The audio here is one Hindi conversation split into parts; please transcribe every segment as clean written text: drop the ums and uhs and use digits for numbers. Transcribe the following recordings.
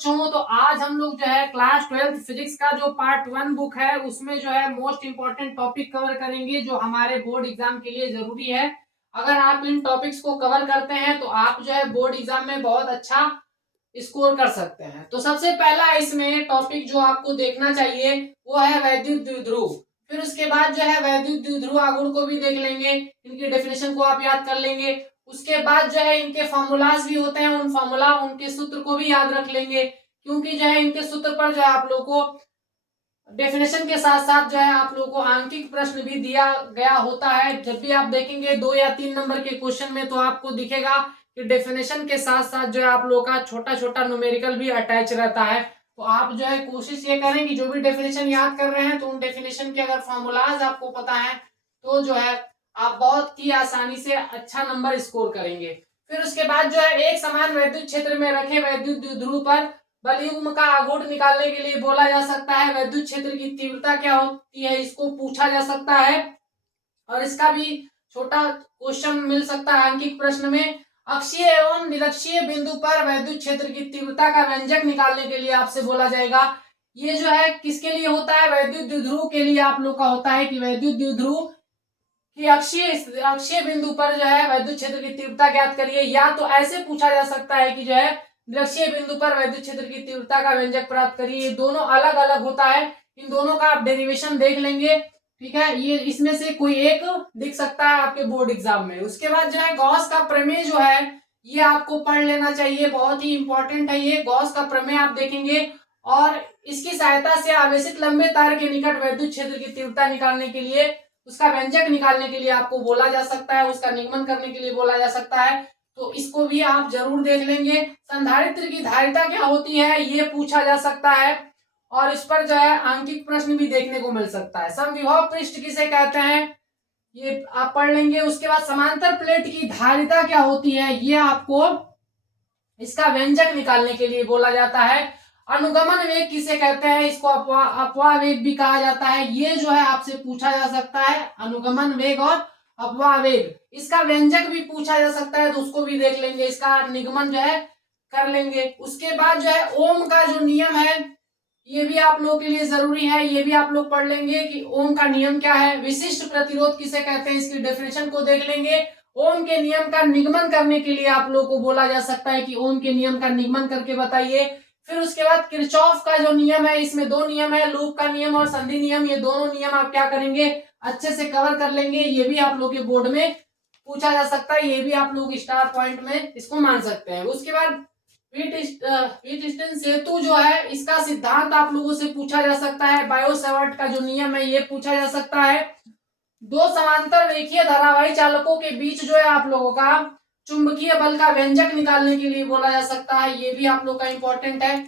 बच्चों, तो आज हम लोग जो है क्लास 12th फिजिक्स का जो पार्ट 1 बुक है उसमें जो है मोस्ट इंपॉर्टेंट टॉपिक कवर करेंगे जो हमारे बोर्ड एग्जाम के लिए जरूरी है। अगर आप इन टॉपिक्स को कवर करते हैं तो आप जो है बोर्ड एग्जाम में बहुत अच्छा स्कोर कर सकते हैं। तो सबसे पहला इसमें टॉपिक जो आपको देखना चाहिए वो है वैद्युत द्विध्रुव। फिर उसके बाद जो है वैद्युत द्विध्रुव आघूर्ण को भी देख लेंगे, इनकी डेफिनेशन को आप याद कर लेंगे। उसके बाद जो है इनके फॉर्मूलाज भी होते हैं, उन फॉर्मूला उनके सूत्र को भी याद रख लेंगे, क्योंकि जो है इनके सूत्र पर जो है आप लोग को डेफिनेशन के साथ साथ जो है आप लोग को आंकिक प्रश्न भी दिया गया होता है। जब भी आप देखेंगे 2 या 3 नंबर के क्वेश्चन में तो आपको दिखेगा कि डेफिनेशन के साथ साथ जो है आप लोग का छोटा छोटा न्यूमेरिकल भी अटैच रहता है। तो आप जो है कोशिश ये करें कि जो भी डेफिनेशन याद कर रहे हैं तो उन डेफिनेशन के अगर फॉर्मूलाज आपको पता है तो जो है आप बहुत ही आसानी से अच्छा नंबर स्कोर करेंगे। फिर उसके बाद जो है एक समान वैद्युत क्षेत्र में रखे वैद्युत द्विध्रुव पर बलयुग्म का आघूर्ण निकालने के लिए बोला जा सकता है वैद्युत क्षेत्र की तीव्रता क्या होती है, इसको पूछा जा सकता है। और इसका भी छोटा क्वेश्चन मिल सकता है आंकिक प्रश्न में। अक्षीय एवं निरक्षीय बिंदु पर वैद्युत क्षेत्र की तीव्रता का व्यंजक निकालने के लिए आपसे बोला जाएगा। ये जो है किसके लिए होता है, वैद्युत द्विध्रुव के लिए आप लोग का होता है कि वैद्युत द्विध्रुव कि अक्षीय बिंदु पर जो है वैद्युत क्षेत्र की तीव्रता ज्ञात करिए। या तो ऐसे पूछा जा सकता है कि जो है निरक्षीय बिंदु पर वैद्युत क्षेत्र की तीव्रता का व्यंजक प्राप्त करिए। ये दोनों अलग अलग होता है, इन दोनों का आप डेरिवेशन देख लेंगे। ठीक है, ये इसमें से कोई एक दिख सकता है आपके बोर्ड एग्जाम में। उसके बाद जो है गॉस का प्रमेय जो है ये आपको पढ़ लेना चाहिए, बहुत ही इंपॉर्टेंट है ये। गॉस का प्रमेय आप देखेंगे और इसकी सहायता से आवेशित लंबे तार के निकट वैद्युत क्षेत्र की तीव्रता निकालने के लिए, उसका व्यंजक निकालने के लिए आपको बोला जा सकता है, उसका निगमन करने के लिए बोला जा सकता है। तो इसको भी आप जरूर देख लेंगे। संधारित्र की धारिता क्या होती है ये पूछा जा सकता है और इस पर जो है आंकिक प्रश्न भी देखने को मिल सकता है। समविभव पृष्ठ किसे कहते हैं ये आप पढ़ लेंगे। उसके बाद समांतर प्लेट की धारिता क्या होती है ये आपको इसका व्यंजक निकालने के लिए बोला जाता है। अनुगमन वेग किसे कहते हैं, इसको अपवाह वेग भी कहा जाता है। ये जो है आपसे पूछा जा सकता है, अनुगमन वेग और अपवाह वेग, इसका व्यंजक भी पूछा जा सकता है तो उसको भी देख लेंगे, इसका निगमन जो है कर लेंगे। उसके बाद जो है ओम का जो नियम है ये भी आप लोगों के लिए जरूरी है, ये भी आप लोग पढ़ लेंगे कि ओम का नियम क्या है। विशिष्ट प्रतिरोध किसे कहते हैं इसकी डेफिनेशन को देख लेंगे। ओम के नियम का निगमन करने के लिए आप लोगों को बोला जा सकता है कि ओम के नियम का निगमन करके बताइए। फिर उसके बाद किरचॉफ का जो नियम है, इसमें 2 नियम है, लूप का नियम और संधि नियम। ये दोनों नियम आप क्या करेंगे, अच्छे से कवर कर लेंगे। ये भी आप लोग के बोर्ड में पूछा जा सकता है, ये भी आप लोग स्टार पॉइंट में इसको मान सकते हैं। उसके बाद व्हीटस्टोन सेतु जो है इसका सिद्धांत आप लोगों से पूछा जा सकता है। बायो-सैवर्ट का जो नियम है ये पूछा जा सकता है। 2 समांतर रेखीय धारावाही चालकों के बीच जो है आप लोगों का चुंबकीय बल का व्यंजक निकालने के लिए बोला जा सकता है, ये भी आप लोग का इंपॉर्टेंट है।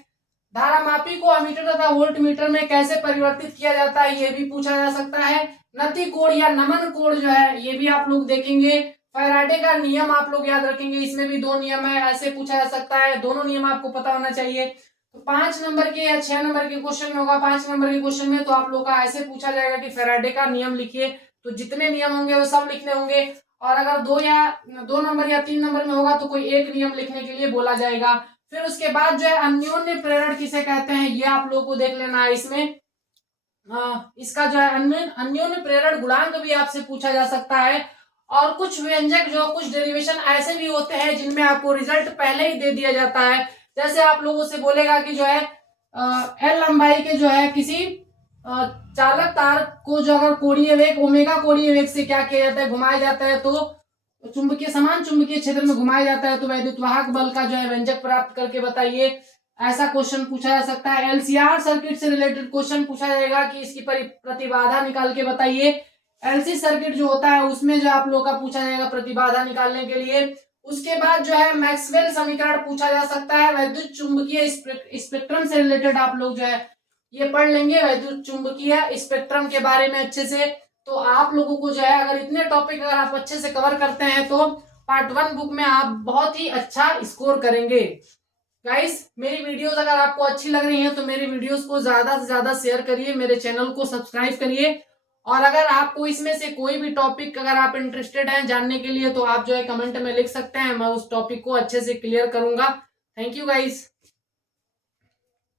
धारामापी को अमीटर तथा वोल्ट मीटर में कैसे परिवर्तित किया जाता है ये भी पूछा जा सकता है। नति कोण या नमन कोण जो है ये भी आप लोग देखेंगे। फैराडे का नियम आप लोग याद रखेंगे, इसमें भी 2 नियम है, ऐसे पूछा जा सकता है। दोनों नियम आपको पता होना चाहिए। तो 5 नंबर के या 6 नंबर के क्वेश्चन में होगा, 5 नंबर के क्वेश्चन में तो आप लोग का ऐसे पूछा जाएगा कि फैराडे का नियम लिखिए। तो जितने नियम होंगे वो सब लिखने होंगे और अगर 2 नंबर या 3 नंबर में होगा तो कोई एक नियम लिखने के लिए बोला जाएगा। फिर उसके बाद जो है अन्योन्य प्रेरण किसे कहते हैं ये आप लोगों को देख लेना है। इसमें इसका जो है अन्योन्य प्रेरण गुणांक भी आपसे पूछा जा सकता है। और कुछ व्यंजक जो कुछ डेरिवेशन ऐसे भी होते हैं जिनमें आपको रिजल्ट पहले ही दे दिया जाता है। जैसे आप लोगों से बोलेगा कि जो है एल लंबाई के जो है किसी चालक तार को जो अगर कोणीय वेग ओमेगा कोणीय वेग से क्या किया जाता है, घुमाया जाता है, तो चुंबकीय समान चुंबकीय क्षेत्र में घुमाया जाता है तो वैद्युत वाहक बल का जो है व्यंजक प्राप्त करके बताइए। ऐसा क्वेश्चन पूछा जा सकता है। एलसीआर सर्किट से रिलेटेड क्वेश्चन पूछा जाएगा कि इसकी प्रतिबाधा निकाल के बताइए। एलसी सर्किट जो होता है उसमें जो आप लोग का पूछा जाएगा प्रतिबाधा निकालने के लिए। उसके बाद जो है मैक्सवेल समीकरण पूछा जा सकता है। वैद्युत चुंबकीय स्पेक्ट्रम से रिलेटेड आप लोग जो है ये पढ़ लेंगे, वैद्युत चुंबकीय स्पेक्ट्रम के बारे में अच्छे से। तो आप लोगों को जो है अगर इतने टॉपिक अगर आप अच्छे से कवर करते हैं तो पार्ट 1 बुक में आप बहुत ही अच्छा स्कोर करेंगे। गाइस मेरी वीडियोस अगर आपको अच्छी लग रही हैं तो मेरी वीडियोस को ज्यादा से ज्यादा शेयर करिए, मेरे चैनल को सब्सक्राइब करिए। और अगर आपको इसमें से कोई भी टॉपिक अगर आप इंटरेस्टेड हैं जानने के लिए तो आप जो है कमेंट में लिख सकते हैं, मैं उस टॉपिक को अच्छे से क्लियर करूंगा। Thank you guys.